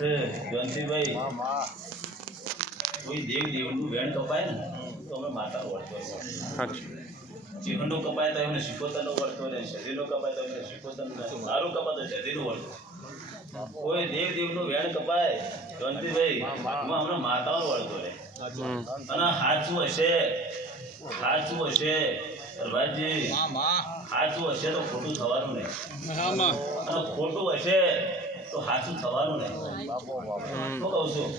છે જયંતિભાઈ કોઈ દેવ દેવનું વેણ કપાય ને તો અમે માતા વળતો જીવનનું કપાય તો એમને શિકોતરનો વળતો ને શરીરનો કપાય તો એમને શિકોતર સારું કપાય તો શરીરનું વળતો કોઈ દેવ દેવનું વેણ કપાય જયંતિભાઈ એમાં અમને માતાઓ વળતો રહે અને સાચું હશે પ્રભાતજી સાચું હશે તો ખોટું થવાનું નહીં અને ખોટું હશે તો સાચું થવાનું નહીં શું કહું છું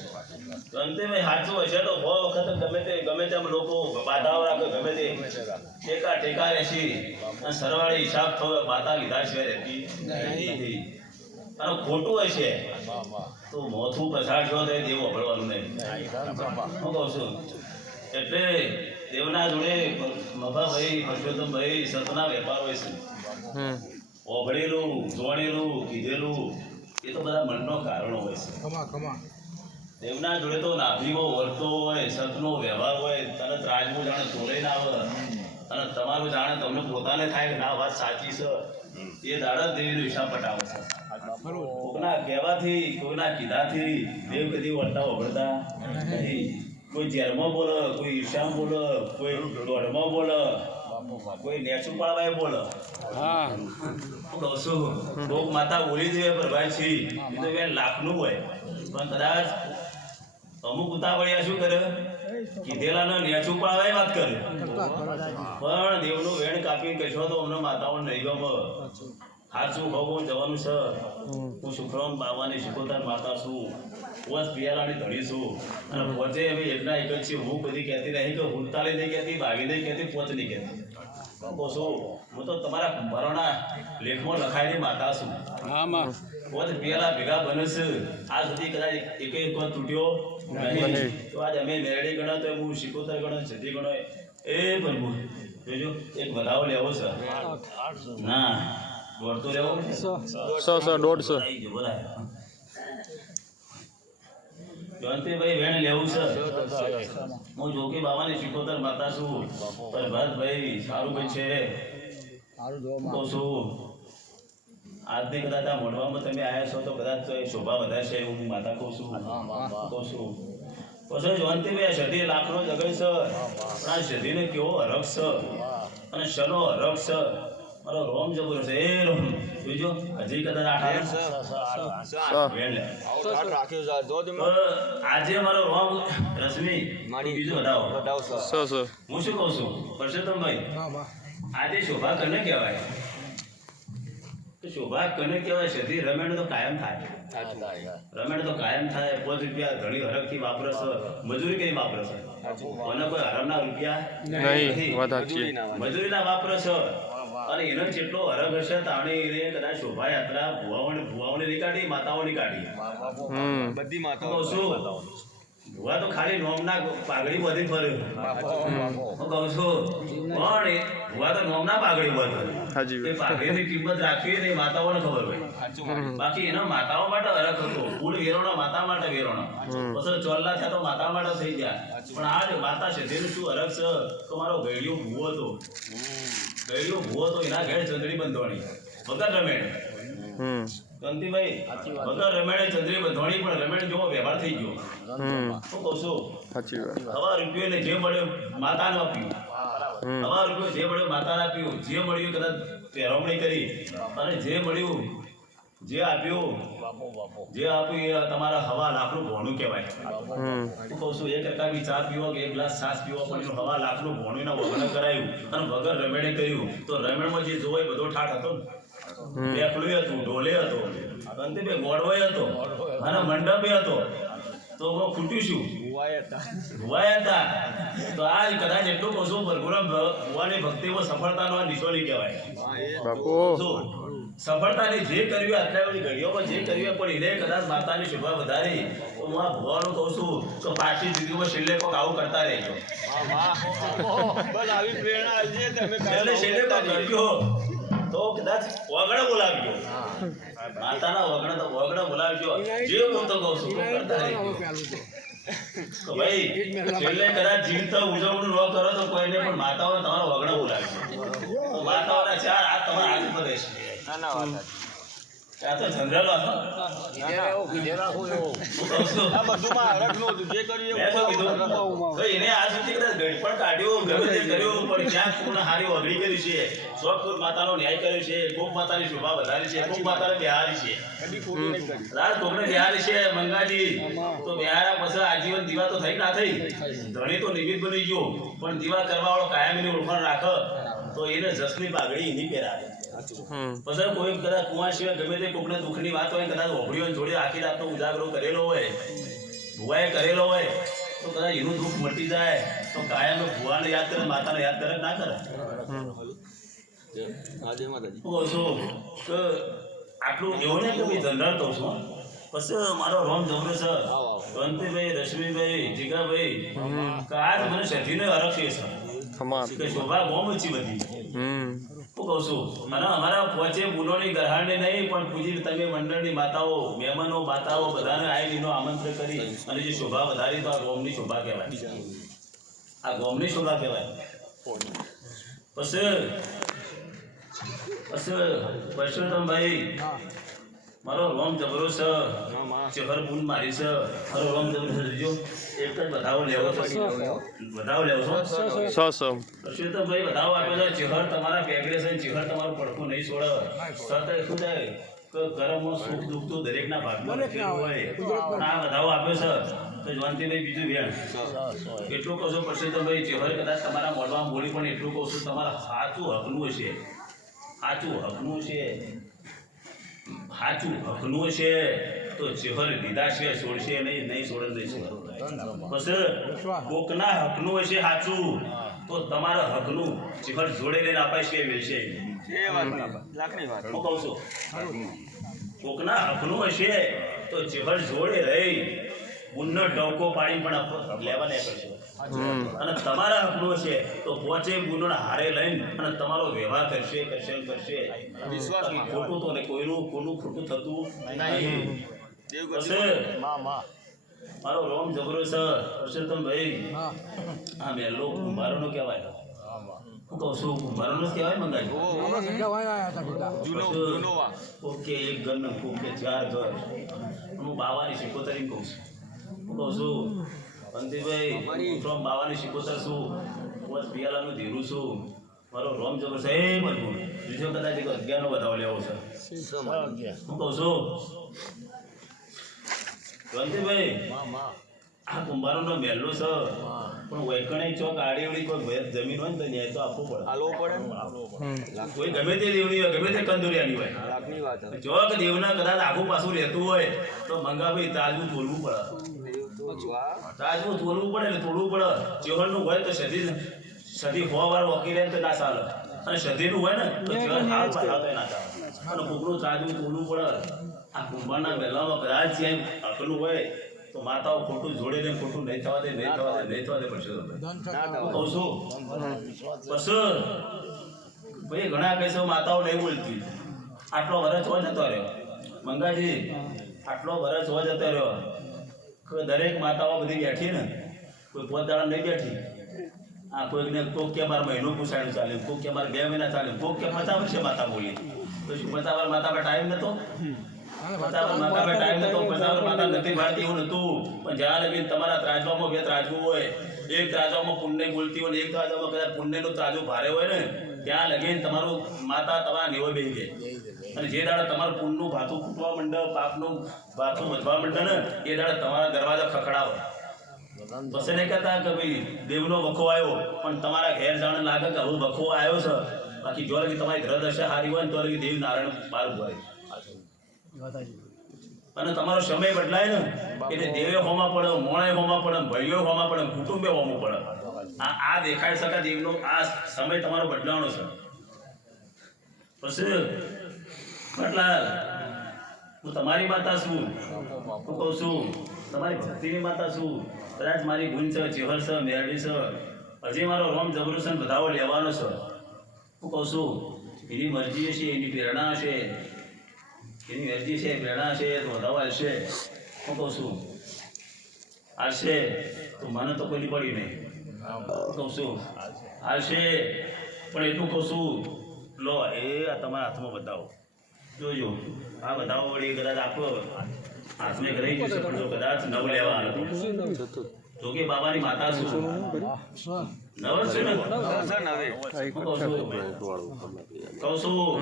જયંતિભાઈ સાચું હશે તો બહુ વખત ગમે તેમ લોકો બાધાઓ રાખે ગમે તે ટેકા રહેશી અને સરવાળે હિસાબ થયો માતા લીધા સિવાય રહેતી નથી અને ખોટું હશે તો મોથું પછાડશો તો દેવું અભળવાનું નહીં હું કહું છું એટલે દેવના જોડે મભાભાઈ પરસોત્તમભાઈ સતના વેપાર હોય છે ઓભળેલું જોણેલું કીધેલું એ તો બધા મનનો કારણો હોય છે દેવના જોડે તો નાભીમાં વર્તો હોય સતનો વ્યવહાર હોય તને રાજવું જાણે ચોરાઈ ના આવે અને તમારું જાણે તમને પોતાને થાય કે ના વાત સાચી છે એ દાડા દેવીનો હિસાબ પટાવે છે કોઈના કહેવાથી કોઈના કીધાથી દેવ કદી વર્તા ઓભળતા નહીં કોઈ ઝેરમાં બોલે કોઈ ઈર્ષામાં બોલે કોઈ દોઢમાં બોલે કોઈ નેચું પાડવાય બોલે કહું છું લોક માતા બોલી દે પ્રભાતજી એ તો બેન લાખનું હોય પણ કદાચ અમુક ઉતાવળિયા શું કરે કીધેલાને નેચું પાડવાય વાત કરે પણ દેવનું વેણ કાપી કહેશો તો અમને માતાઓ નહીં ગમે સાચું ભગવાન જવાનું છે હું શુક્રમ બાબાની શિકોતર માતા છું પોચ પિયાલાની ધણી છું અને પોચે અમે એકના એક જ છીએ હું બધી કહેતી નહીં કે ઉડતાલી નહીં કહેતી ભાગી નહીં કહેતી પોચ નહીં કહેતી કહું છું હું તો તમારા ભરણા લેખમાં લખાયેલી માતા છું પોચ પિયાલા ભેગા બને છે આ સુધી કદાચ એક કોઈ તૂટ્યો નહીં તો આજ અમે મેરડી ગણો તો હું શિકોતર ગણો છત્રી ગણો એ પ્રભુ જોજો એક વધાવો લેવો છે ના દોડતો લેવો 100 જયંતિભાઈ વેણ લેવું છે હું જોગી બાબાની શિકોતર માતા છું પ્રભાતભાઈ સારું ભાઈ છે કહું છું આજની કદાચ આ મોઢવામાં તમે આવ્યા છો તો કદાચ શોભા વધારશે એવું હું માતા કહું છું પછી જયંતિભાઈ સધી લાખનો જગત છે પણ આ સધીને કેવો હરખ છે અને શનો હરખ છે મારો રોમ જબરો છે એ રોમ જોજો હજી કદાચ આજે મારો રોમ રશ્મિ બીજું વધાવો હું શું કહું છું પરસોત્તમભાઈ આજે શોભા કને કહેવાય શોભા કને કહેવાય સધી રમેણ તો કાયમ થાય ₹5 ઘણી હરખથી વાપરે છે મજૂરી કઈ વાપરે છે અને કોઈ હરામના રૂપિયા નહીં મજૂરીના વાપરે છે અને એનો જેટલો હરખ હશે તાણે એને કદાચ શોભાયાત્રા ભુવાઓને નહીં કાઢી માતાઓની કાઢી બધી માતાઓ શું ભુવા તો ખાલી નોમના પાઘડી બધી ફર્યો હું કહું છું પણ ભુવા તો નોમના પાઘડી બધે એ પાઘડીની કિંમત રાખવી ને માતાઓને ખબર હોય બાકી એનો માતાઓ માટે હરખ હતો ફૂલ વેરોણો માતા માટે વેરોણો પછી ચોલ્લા થયા તો માતા માટે થઈ ગયા પણ આ માતા છે તેનું શું હરખ છે તો મારો ગયડિયો ભૂવો હતો એના ઘેર ચંદ્રી બંધવાણી વગર રમેણ ગંતીભાઈ વગર રમેણે ચંદ્રી બંધવાણી પણ રમેણ જેવો વ્યવહાર થઈ ગયો શું કહું છું ₹1 જે મળ્યો માતાને આપ્યું ₹1 જે મળ્યો માતાને આપ્યું જે મળ્યું કદાચ પહેરવણી કરી અને જે મળ્યું જે આપ્યું એ તમારા ₹1 લાખનું ભોણું કહેવાય હું કહું છું 1 ટકા બી ચા પીવો કે 1 ગ્લાસ છાશ પીવો પણ ₹1 લાખનું ભોણું વગર કરાયું અને વગર રમેણે કર્યું તો રમેણમાં જે જોવાય બધો ઠાઠ હતો ને બેકલું હતું ઢોલે હતો અંતિમે ગોળવાય હતો અને મંડપે હતો તો ખૂટ્યું શું ભુવાય હતા તો આ કદાચ એટલું કહું છું પરગુરામ ભુવાની ભક્તિમાં સફળતાનો નિશાની કહેવાય સફળતાની જે કર્યું આટલા બધી ઘડીઓમાં જે કર્યું પણ એને કદાચ માતાની શોભા વધારી તો હું આ ભુવાનું કહું છું તો પાછી જિંદગીમાં છેલ્લે કોઈક આવું કરતા રહેજો છેલ્લે કર્યો તો કદાચ વગડે બોલાવજો માતાના વગડે બોલાવજો જે હું તો કહું છું કરતા રહેજો તો ભાઈ છેલ્લે કદાચ જીવતા ઉજવણું ન કરો તો કોઈને પણ માતાઓ તમારા વગડે બોલાવજો માતાઓના 4 હાથ તમારા હાથ પર રહેશે આ તો જનરલ હતો. હું કહું છું. મેં તો કીધું, તો એને આ સુધી કદાચ ગડપણ કાઢ્યું, ગમે તે કર્યું, પણ ક્યાંક કોઈને હારી વગડી કરી છે. શોખ માતાનો ન્યાય કર્યો છે, કોક માતાની શોભા વધારી છે, કોક માતાને બિહારી છે. રાજ કોકને બિહારી છે મંગાજી, તો બિહારા પછી આજીવન દીવા તો થઈ ના થઈ. ધણી તો નિમિત્ત બની ગયો, પણ દીવા કરવા વાળો કાયમીની ઓળખાણ રાખે તો એને જસની પાઘડી એની પહેરાવે. પછી કોઈ કદાચ કુંવાર સિવાય ગમે તે કોકને દુઃખની વાત હોય, કદાચ ઓભળીઓ જોડે આખી રાતનો ઉજાગરો કરેલો હોય, ભુવાએ કરેલો હોય, તો કદાચ એનું દુઃખ મટી જાય તો કાયમ ભુવાને યાદ કરે, માતાને યાદ કરે ના કરે. હું છું કે આટલું એવું નહીં કે ભાઈ જનરલ કહું છું. પછી મારો રોમ જબરો છે, કાંતિભાઈ, રશ્મિભાઈ, જીગાભાઈ, કે આજ મને સઠીને હરખ છે કે શોભા બહુ ઊંચી બધી. હું કહું છું, અને અમારા પહોંચે બુલોની ગરહાડને નહીં, પણ પૂજી તમે મંડળની માતાઓ, મહેમાનો, માતાઓ બધાને આવીને આમંત્રણ કરી અને જે શોભા વધારી, તો આ ગોમની શોભા કહેવાય. આ ગોમની શોભા કહેવાય. પછી પરસોત્તમભાઈ, મારો રોમ જબરો છે, ચહર બુન મારી છે, મારો રોમ જબરો છે. જો એક જ બધાવો લેવો છો, બધાવો લેવો છો. પરસોત્તમભાઈ બધાવો આપ્યો છે. ચહર તમારા પેગડે છે, ચહર તમારું પડખું નહીં છોડે. સત શું થાય કે કર્મમાં સુખ દુઃખ તો દરેકના ભાગમાં લખેલું હોય. આ બધાવો આપ્યો છે તો જવંતીભાઈ બીજું વેણ એટલું કહું છું. પરસોત્તમભાઈ, ચહર કદાચ તમારા મોઢવામાં બોલી, પણ એટલું કહું છું, તમારા સાચું હકનું હશે, સાચું હકનું છે, સાચું હકનું છે તો ચહેર લીધા છે છોડશે નહીં, નહીં છોડે નહીં. પછી કોકના હકનું હશે સાચું તો તમારા હકનું ચહેર જોડે લઈને અપાય છે વેચશે. હું કહું છું, કોકના હકનું હશે તો ચહેર જોડે રહી બુનનો ડોકો પાડીને પણ લેવા નહીં કરશે. અને તમારા હકનું હશે તો પોચે બુનો હારે લઈને અને તમારો વ્યવહાર કરશે. વિશ્વાસમાં ખોટું તો ને કોઈનું ખોટું થતું નહીં. મારો રોમ જબરો છે પરસોત્તમભાઈ. આ મેલો કુંભારોનો કહેવાય. હું કહું છું, કુંભારોનો જ કહેવાય મંગાજી. ઓકે, એક ઘર ને ઓકે 4 ઘર. હું બાવાની શિકોતરી કહું છું. હું કહું છું અંતિભાઈ, ફ્રોમ બાવાની શિકોતર છું, પોચ પિયાલાનું ધીરું છું. મારો રોમ જબર છે એ મજબૂત. બીજો કદાચ એક 11નો વધાવો લેવો છે. હું કહું છું અંતિભાઈ, આ કુંભારોનો મહેલો છે, પણ વૈકણે ચોક આડીવડી કોઈ ભેદ જમીન હોય ને તો ન્યાય તો આપવો પડે. કોઈ ગમે તે દેવની હોય, ગમે તે કંદોરિયાની હોય, ચોક દેવના કદાચ આખું પાછું રહેતું હોય તો મંગાભાઈ તાજવું તોલવું પડે. તાજવું તોલવું પડે એટલે તોડવું પડે. ચેહરનું હોય તો સદી 100 વાર વકી રહે તો ના ચાલે, અને સદીનું હોય ને તો ચેહર હાલ પાછા ના ચાલે. અને કોકનું તાજવું તોલવું પડે. આ કુંભારના મહેલામાં કદાચ એમ હકનું હોય તો માતાઓ ખોટું જોડે દે, ખોટું નહીં થવા દે, નહીં થવા દે પડશે. કહું છું પછી ભાઈ ઘણા કહેશે માતાઓ નહીં બોલતી. આટલો વરસ હોય જતો રહ્યો મંગાજી, આટલો વરસ હોય જતો રહ્યો. દરેક માતાઓ બધી બેઠી ને, કોઈ 5 દાડા નહીં બેઠી. આ કોઈકને કોક કે મારે મહિનો પૂછાયું ચાલે, કોક કે મારે 2 મહિના ચાલે, કોક કે 50 વર્ષે માતા બોલી. તો શું 50 વાર માતા પર ટાઈમ નતો? 50 વાર માતા પર ટાઈમ નતો, 50 વાર માતા નથી ભાળતી એવું નતું. પણ જ્યાં લગી તમારા ત્રાજવામાં 2 ત્રાજવું હોય, એક ત્રાજવામાં પુણ્ય બોલતી હોય, એક ત્રાજવામાં કદાચ પુણ્યનું ત્રાજવું ભારે હોય ને, ત્યાં લગીને તમારું માતા તમારા નેવો બેસી જાય. અને જે દાડે તમારું પુણ્યનું ભાથું ફૂટવા માંડે, પાપનું ભાથું વધવા માંડે ને, એ દાડે તમારા દરવાજા ખખડાવે. પછી નહીં કહેતા કે ભાઈ દેવનો વખો આવ્યો, પણ તમારા ઘેર જાણે લાગે કે હવે વખો આવ્યો છે. બાકી જો લગી તમારી ગ્રહ દશા સારી હોય ને તો લગી દેવ નારાયણ બહાર ઉભા રહે. અને તમારો સમય બદલાય ને એટલે દેવે હોમાં પડે, મોણે હોમાં પડે, ભાઈઓ હોમાં પડે, કુટુંબે હોમું પડે. આ દેખાય શકે દેવનો આ સમય તમારો બદલાવાનો છે. પછી કેટલા હું તમારી માતા છું, હું કહું છું તમારી ભક્તિની માતા છું. કદાચ મારી ગુણ છે, ચેહર છે, મેરડી છે, હજી મારો રોમ જબરુસન બધાઓ લેવાનો છે. હું કહું છું એની મરજી હશે, એની પ્રેરણા હશે, એની મરજી છે, પ્રેરણા છે તો બધાઓ હાલશે. હું કહું છું હાલશે તો મને તો કોઈ પડી નહીં. હું કહું છું હાલશે, પણ એટલું કહું છું લો એ આ તમારા હાથમાં બતાવો. જોજો આ બધા વળી કદાચ આપો હાથને કરી જશે પણ જો કદાચ નવ લેવા હતો જો કે બાબાની માતા શું નવ છે ને કહું છું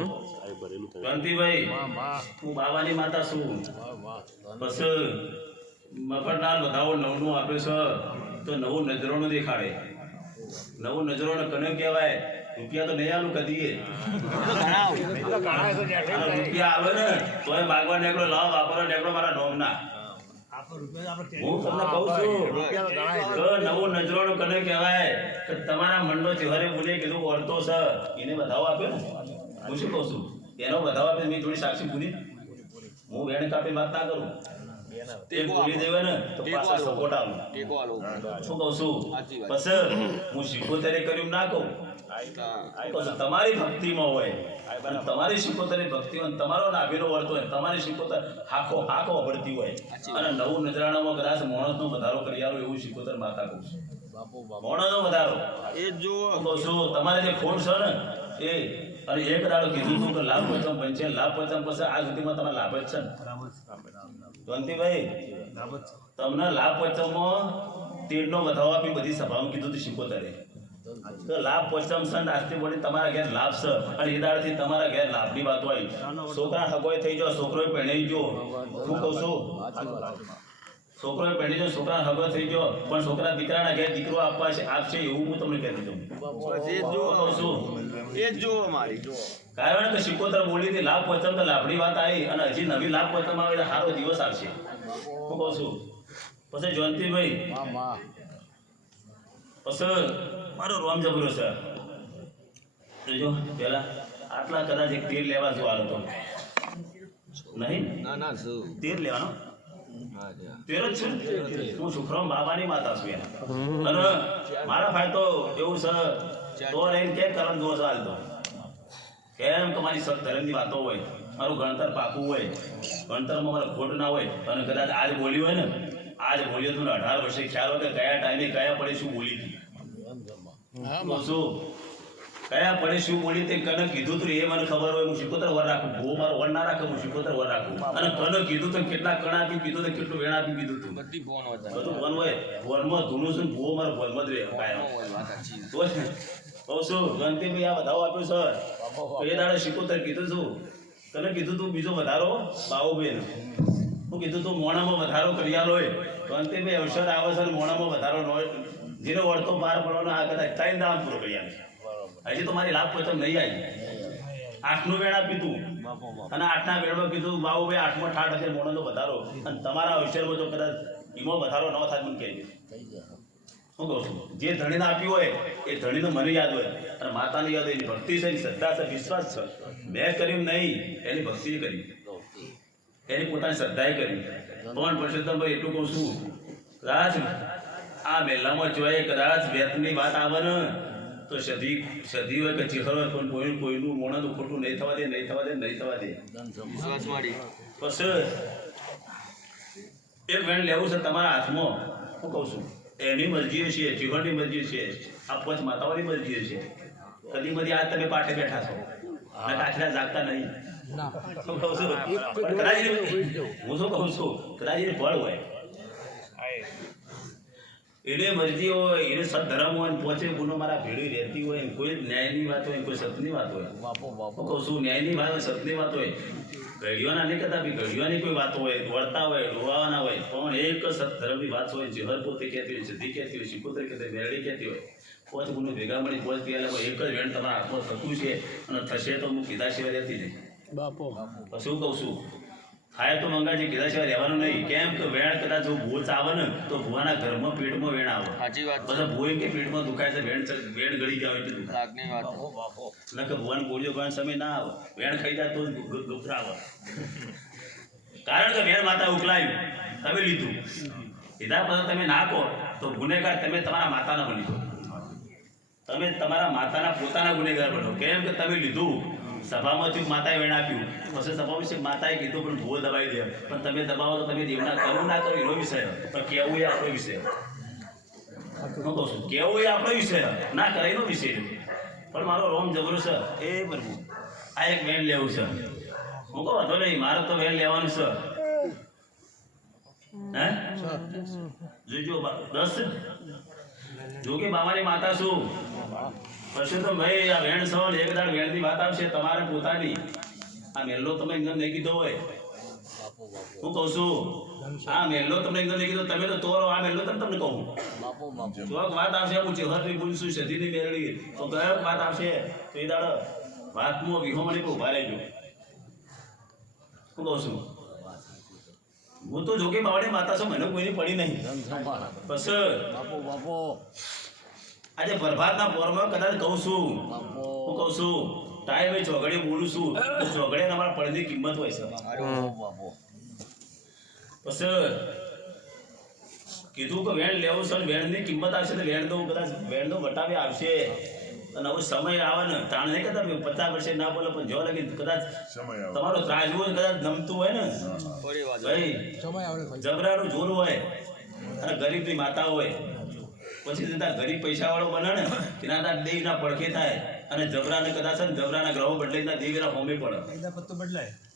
કાંતિભાઈ હું બાબાની માતા છું બસ મફતલાલ બધાઓ નવનું આપે છે તો નવું નજરાણું દેખાડે નવું નજરાણું કને કહેવાય રૂપિયા તો નહીં આલું કદીએ રૂપિયા આવે ને તો એ માગવા નીકળો લાવ વાપરવા નીકળો મારા નોમના હું તમને કહું છું કે નવું નજરાણું કને કહેવાય કે તમારા મંડો ચહેરે બોલે કીધું ઓળતો છે એને બધાવો આપ્યો ને હું શું કહું છું એનો બધાવો આપે મેં થોડી સાક્ષી પૂરી હું વેણ કાપી વાત ના કરું તે બોલી દેવે ને તો પાછા સપોર્ટ આવું શું કહું છું પછી હું શીખોતરે કર્યું ના કહું તમારી ભક્તિમાં હોય અને તમારી શીખોતરી ભક્તિમાં તમારો નાભીનો વર્ત હોય તમારી શીખોતર હાખો ભરતી હોય અને નવું નજરાણામાં કદાચ માણસનો વધારો કરી આવો એવું શીખોતર માતા કહું છું માણસનો વધારો એ જો કહું છું તમારે જે ખોટ છે ને એ અને એક દાડો કીધું હતું કે લાભ પંચમ બનશે લાભ પંચમ પછી આ સુધીમાં તમારે લાભ જ છે ને જયંતિભાઈ તમને લાભ પંચમમાં તેલનો વધારો આપી બધી સભામાં કીધું હતું શીખોતરે તો લાભ પંચમ સંત આજથી વળી તમારા ઘેર લાભ છે અને એ દાડથી તમારા ઘેર લાભની વાત હોય છોકરા હગોય થઈ જાઓ છોકરો પહેણાઈ ગયો શું કહું છું છોકરો પહેણી જાઓ છોકરા હગો થઈ ગયો પણ છોકરા દીકરાના ઘેર દીકરો આપશે એવું હું તમને કહેતો છું કારણ કે શીખોતર બોલી હતી લાભ પંચમ તો લાભની વાત આવી અને હજી નવી લાભ પંચમ આવે તો સારો દિવસ આવશે હું કહું છું પછી જયંતિભાઈ પછી મારો રોમ જબરો છે જોજો પેલા આટલા કદાચ એક તેલ લેવા જો હાલ હતો નહીં તેલ લેવાનો તેર જ છે હું સુખરામ બાબાની માતા છું અને મારા ભાઈ તો એવું છે તો રહીને કેમ કરવાનું જોશ હાલતો કેમ કે મારી સત ધર્મની વાતો હોય મારું ગણતર પાકું હોય ગણતરમાં મારે ખોટ ના હોય અને કદાચ આજ બોલ્યું હોય ને આજ બોલ્યો તમને 18 વર્ષે ખ્યાલ હોય કે કયા ટાઈમે કયા પડે શું બોલી હતી શું કયા પડે શું બોલી તે કને કીધું તું એ મને ખબર હોય હું શીખોતર વર રાખું બહુ મારો વર ના રાખે હું શીખોતર વર રાખું અને કને કીધું તો કેટલા કણા આપી કીધું તો કેટલું વેણ આપી કીધું તું બધું વન હોય વનમાં ધૂનું છું બહુ મારો વનમાં જ રહે કાયમ તો કહું છું ગણતીભાઈ આ વધારો આપ્યો સર તો એ દાડે શીખોતર કીધું છું તને કીધું તું બીજો વધારો બાબુબેન હું કીધું તું મોણામાં વધારો કરી આલો હોય ગણતીભાઈ અવસર આવે છે મોણામાં વધારો ન હોય જેનો વળતો બહાર પડવાનો આ કદાચ 3 દામ પૂરો કરી આવે હજી તો મારી લાભ પંચમ નહીં આવી 8નું વેણ આપી તું અને 8ના વેણમાં કીધું બાબુભાઈ 8માં ઠાઠ હશે મોણાનો વધારો અને તમારા અવસરમાં જો કદાચ એમાં વધારો ન થાય મને કહેજે હું કહું છું જે ધણીને આપ્યું હોય એ ધણીને મને યાદ હોય અને માતાને યાદ હોય એની ભક્તિ છે એની શ્રદ્ધા છે વિશ્વાસ છે મેં કર્યું નહીં એની ભક્તિએ કરી એની પોતાની શ્રદ્ધાએ કરી પણ પરસોત્તમભાઈ એટલું કહું છું કદાચ આ મેલામાં જોઈએ કદાચ વેતની વાત આવે ને તો સદી હોય કે ચિહર હોય પણ કોઈનું મોણાનું ખોટું નહીં થવા દે નહીં થવા દે નહીં થવા દે પછી એક વેણ લેવું છે તમારા હાથમાં હું કહું છું એની મરજી છે ચિહરની મરજી છે આ પંચ માતાઓની મરજી છે કદી બધી આજ તમે પાઠે બેઠા છો અને આખલા જાગતા નહીં હું કહું છું કદાચ એને બળ હોય એને મરજી હોય એને સદધર્મ હોય પહોંચે ગુનો મારા ભેળી રહેતી હોય કોઈ ન્યાયની વાત હોય કોઈ સતની વાત હોય હું કહું છું ન્યાયની વાત હોય સતની વાત હોય ઘડીઓના નહીં કરતા બી ઘડીઓની કોઈ વાત હોય વળતા હોય રોવાના હોય પણ એક સદધર્મની વાત હોય જે હર પોતે કહેતી હોય સિદ્ધિ કહેતી હોય શિકોતર કહેતી હોય વેરડી કહેતી હોય પોચ ગુનો ભેગા મળી પોચ પીવાના એક જ વેણ તમારા હાથમાં થતું છે અને થશે તો હું કીધા સિવાય રહેતી નહીં પછી હું કહું છું થાય તો મંગાજી કીધા સિવાય રહેવાનું નહીં કેમ કે વેણ કદાચ જો ભૂચ આવે ને તો ભૂવાના ઘરમાં પેટમાં વેણ આવે સાચી વાત બધા ભૂએ કે પેટમાં દુખાય છે વેણ ગળી ગયા હોય તો દુખાય કે ભૂવાને ગોળીઓ ગણ સમય ના આવે વેણ ખાઈ જાય તો દુખરા આવે કારણ કે વેણ માતા ઉકલાયું તમે લીધું લીધા પછી તમે નાખો તો ગુનેગાર તમે તમારા માતાના બની દો તમે તમારા માતાના પોતાના ગુનેગાર બનો કેમ કે તમે લીધું સભામાંથી માતાએ વેણ આપ્યું પછી સભા વિશે માતાએ કીધું પણ ભૂલ દબાવી દે પણ તમે દબાવો તો તમે દેવના કરવું ના કરો એનો વિષય પણ કેવું એ આપણો વિષય હું કહું છું કેવું એ આપણો વિષય ના કરે એનો વિષય પણ મારો રોમ જબરો છે એ બનવું આ એક વેણ લેવું છે હું કહું વાંધો નહીં, મારે તો વેણ લેવાનું છે. હે જોજો 10 જોકે બામાની માતા છું પછી તો ભાઈ આ વેણ છો ને એક દાડ વેણની વાત આવશે તમારે પોતાની. આ મેલ્લો તમે એકદમ નહીં કીધો હોય, હું કહું છું આ મેલ્લો તમને એકદમ નહીં કીધો, તમે તો તોરો આ મેલ્લો તમને કહું ચોક વાત આવશે. હું ચેહરની બોલીશું સધીની મેળવી તો કયો વાત આવશે તો એ દાડ વાતમાં વિહો મને ઉભા રહેજો. હું કહું છું હું તો જોકે બાવળી માતા છું, મને કોઈની પડી નહીં. બસ આજે પ્રભાતના પોરમાં કદાચ કહું છું, હું કહું છું ટાઈમે ચોઘડી બોલું છું તો ચોઘડે અમારા પડની કિંમત હોય છે. બસ કીધું કે વેણ લેવું છે, વેણની કિંમત આવશે તો વેણ તો કદાચ વેણ તો વટાવી આવશે. અને હવે સમય આવે ને તાણ નહીં કદાચ 50 વર્ષે ના બોલે પણ જો લાગે કદાચ તમારો ત્રાજવું કદાચ નમતું હોય ને ભાઈ, જબરાનું જોર હોય અને ગરીબની માતા હોય, પછી જતા ગરીબ પૈસા વાળો બને ને તેના તાર દેવના પડખે થાય અને જબરાને કદાચ જબરાના ગ્રહો બદલાઈ દેવના હોમે પડે.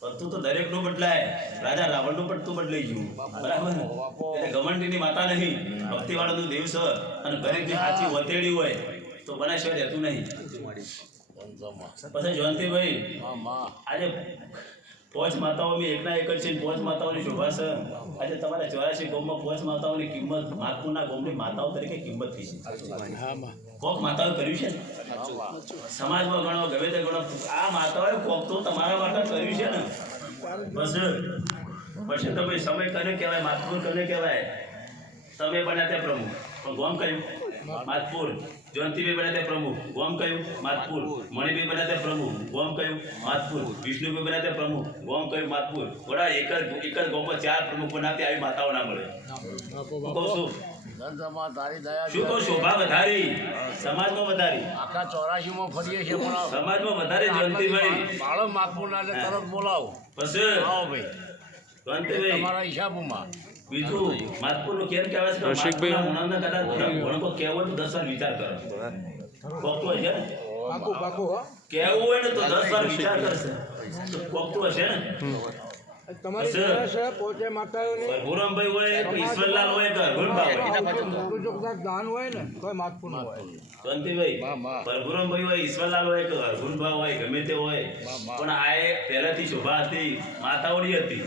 પત્તું તો દરેક નું બદલાય, રાજા રાવણ નું પત્તું બદલાઈ ગયું બરાબર ને. એટલે ઘમંડીની માતા નહીં, ભક્તિ વાળાનું દેવ છે અને ગરીબની સાચી વતેડી હોય તો બનાસવા રહેતું નહીં. પછી જયંતિભાઈ આજે 5 માતાઓ મેં એકના એક જ છે, 5 માતાઓની શોભા છે. આજે તમારા 84 ગામમાં 5 માતાઓની કિંમત માતપુરના ગામની માતાઓ તરીકે કિંમત થઈ છે. કોક માતાઓ કર્યું છે ને સમાજમાં ગણો ગમે તે ગણો, આ માતાઓએ કોક તો તમારા માટે કર્યું છે ને. બસ પછી તો ભાઈ સમય કને કહેવાય, માતપુર કને કહેવાય. તમે બન્યા તે પ્રમુખ પણ ગોમ કયું માતપુર. જયંતિભાઈ બન્યા તે પ્રમુખ ગોમ કયું માતપુર. મણિભાઈ બન્યા તે પ્રમુખ ગોમ કયું માતપુર. વિષ્ણુભાઈ બન્યા તે પ્રમુખ ગોમ કયું માતપુર. વડા એક જ ગામમાં 4 પ્રમુખ બનાવતી આવી માતાઓ ના મળે. કહું છું શું કહું, શોભા વધારી સમાજમાં વધારી, આખા 84 માં ફરીએ છીએ પણ સમાજમાં વધારે. જયંતિભાઈ બાળક માતપુર ના તરત બોલાવો પછી આવો ભાઈ જયંતિભાઈ તમારા હિસાબમાં. બીજું માતપુર નું કેમ કહેવાય છે? રસિકભાઈ. માતપુરના કદાચ ભણકો કહેવો તો 10 વાર વિચાર કરો. કોકતો હશે ને કહેવું હોય ને તો 10 વાર વિચાર કરશે તો કોકતો હશે ને. ભુરમભાઈ હોય કે ઈશ્વરલાલ હોય કે અરવિંદભાઈ હોય, જયંતિભાઈ ભુરમભાઈ હોય, ઈશ્વરલાલ હોય કે અરવિંદભાઈ હોય, ગમે તે હોય પણ આ પહેલાથી શોભા હતી, માતાઓની હતી,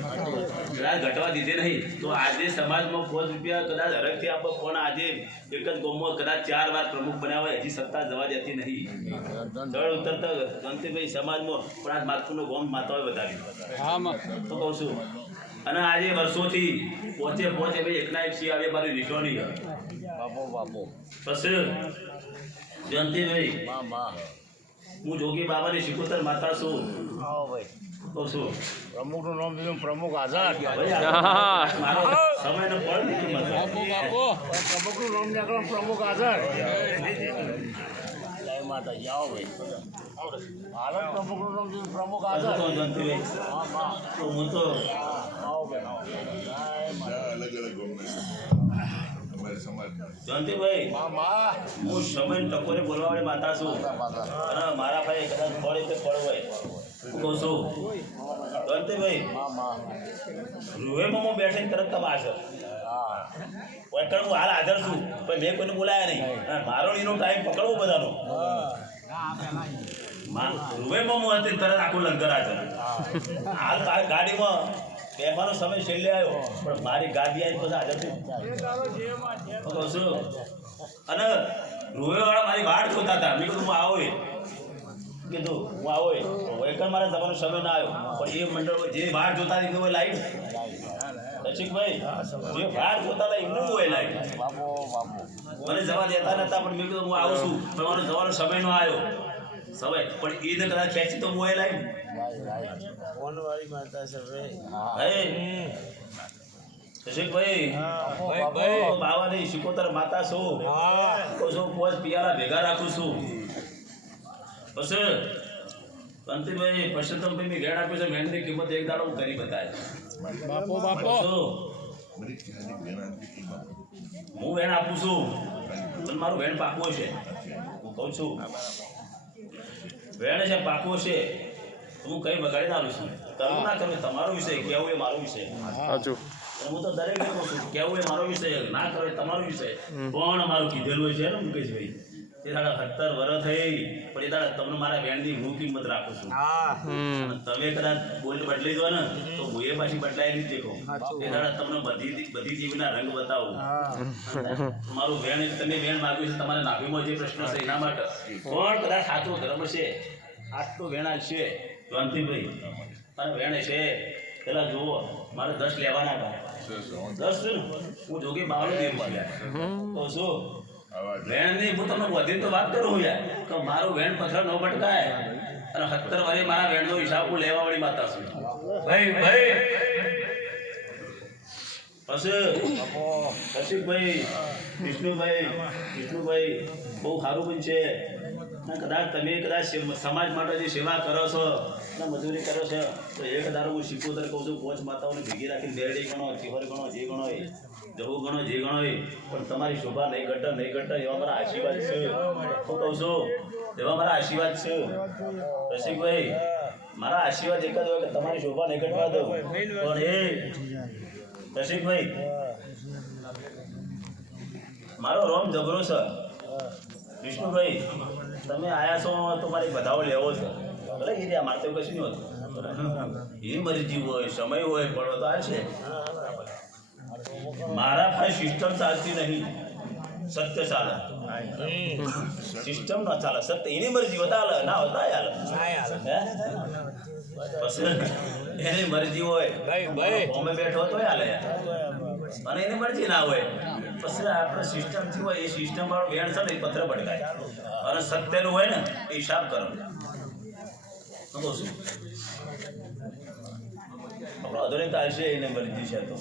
કદાચ ઘટવા દીધી નહીં. તો આજે સમાજમાં 5 રૂપિયા કદાચ હરખથી આપો પણ આજે એક જ ગામમાં કદાચ 4 વાર પ્રમુખ બન્યા હોય, હજી સત્તા જવા દેતી નહીં. જળ ઉતરતા જયંતિભાઈ સમાજમાં પણ આજ માતપુરનો ગામ માતાઓએ વધારી તો કહું છું. અને આજે વર્ષોથી પોચે ભાઈ એકના એક સિંહ આવે મારી નિશાની. પછી જયંતિભાઈ હું જોગી બાબાની સિકોતર માતા છું. કહું છું પ્રમુખનું નામ દીધું પ્રમુખ આઝાદ. મારો સમય ને પડ નથી મળતો. પ્રમુખનું નામ નીકળો પ્રમુખ આઝાદ. જય માતાજી આવો ભાઈ. હાલ પ્રમુખનું નામ દીધું પ્રમુખ આઝાદ. જયંતિભાઈ તો હું તો આવો ભાઈ. જયંતિભાઈ હું સમય ટકોરે બોલવાવાળી માતા છું અને મારા ભાઈ કદાચ ફળ એટલે ફળ હોય. હું કહું છું જયંતિભાઈ રૂવેમાં હું બેઠીને તરત તમે હાજર હું હાલ હાજર છું પણ મેં કોઈને બોલાયા નહીં. મારો એનો ટાઈમ પકડવો બધાનો. રૂવેમાં હું હતી તરત આખું લંગર હાજર. હાલ ગાડીમાં બેસવાનો સમય છેલ્લે આવ્યો પણ મારી ગાડી આવી બધા હાજર છું. હું કહું છું અને રૂવેવાળા મારી વાટ જોતા હતા. મેં કીધું હું આવો કીધું હું આવો એક મારા જવાનો સમય ના આવ્યો પણ એ મંડળ જે વાટ જોતા હતી એમને લાઈટ રસિકભાઈ જે વાટ જોતા હતા એમનું હોય લાઈટ મને જવા દેતા નતા પણ મેં કીધું હું આવું છું તમારો જવાનો સમય નો આવ્યો સમય પણ એને કદાચ ખેંચી તો હું લાઈટ ફોનવાળી માતા છે રસિકભાઈ બાવાની સિકોતર માતા છું. કહું છું 5 પિયાલા ભેગા રાખું છું. પછી અંતિમભાઈ પરસોત્તમભાઈ મેં ઘેર આપ્યું છે. મેંડની કિંમત એક દાડો હું કરી બતાય. હું વેણ આપું છું પણ મારું વેણ પાકવું છે. હું કહું છું વેણ છે પાકવું છે હું કઈ બગાડી આવું છું. કરવું ના કરવું તમારો વિષય, કેવું એ મારો વિષય. સાચું. હું તો દરેકને કહું છું, કેવું એ મારો વિષય, ના કરો એ તમારો વિષય. પણ મારું કીધેલું છે ને મુકેશભાઈ, એ દાડા 17 વર્ષ થઈ, પણ એ દાડા તમને મારા વેણની હું કિંમત રાખું છું. અને તમે કદાચ બોલ બદલી દો ને તો હું એ પાછી બદલાયેલી જ દેખો. એ દાડા તમને બધી જીવના રંગ બતાવું. મારું વેણ, તમે વેણ માગ્યું છે તમારા નાભીમાં જે પ્રશ્ન છે એના માટે, પણ કદાચ સાચો ધર્મ છે, આટલું વેણા છે શાંતિભાઈ, અને વેણ છે પેલા જુઓ, મારે 10 લેવાના હતા. 10 છે ને, હું જોગી 52 દેવું છે તો શું વેણ નહીં, હું તમને વધીને તો વાત કરું યાર, કે મારું વેણ પથ્થર ન ભટકાય. અને 17 વારે મારા વેણનો હિસાબ હું લેવા વાળી માતા છું. ભાઈ કશિકભાઈ, વિષ્ણુભાઈ બહુ સારું પણ છે. કદાચ તમે સમાજ માટે જે સેવા કરો છો અને મજૂરી કરો છો તો એક દારો હું શીખોતર કહું છું, 5 માતાઓને ભેગી રાખીને બેરડી ગણો, ચીવર ગણો, જે ગણો હોય, જવું ગણો, જે ગણો હોય, પણ તમારી શોભા નહીં ઘટે એવા મારા આશીર્વાદ છે. હું કહું છું એવા મારા આશીર્વાદ છે. રસિકભાઈ, મારા આશીર્વાદ એક જ હોય કે તમારી શોભા નહીં ઘટવા દઉં. પણ એ રસિકભાઈ, મારો રોમ ઝઘડો છે. વિષ્ણુભાઈ, તમે આયા છો તો મારી બધાઓ લેવો છે, ભલે એ રહ્યા, મારે તો કશું નહીં હોતું. એ મરજી હોય, સમય હોય, પડો તો આ છે. મારા પાસે સિસ્ટમ ચાલતી નહીં, સત્ય ચાલે. સિસ્ટમ ના ચાલે, સત્ય એની મરજી હોતા હાલે, ના હોતા હાલે. એની મરજી હોય, અમે બેઠો તો હાલે, અને એની મરજી ના હોય. પછી આપણે સિસ્ટમથી હોય, એ સિસ્ટમ વાળો વેણ છે ને એ પથ્થર ભટકાય. અને સત્યનું હોય ને એ હિસાબ કરો. શું આપણો અધોની ચાલશે, એને મરજી છે તો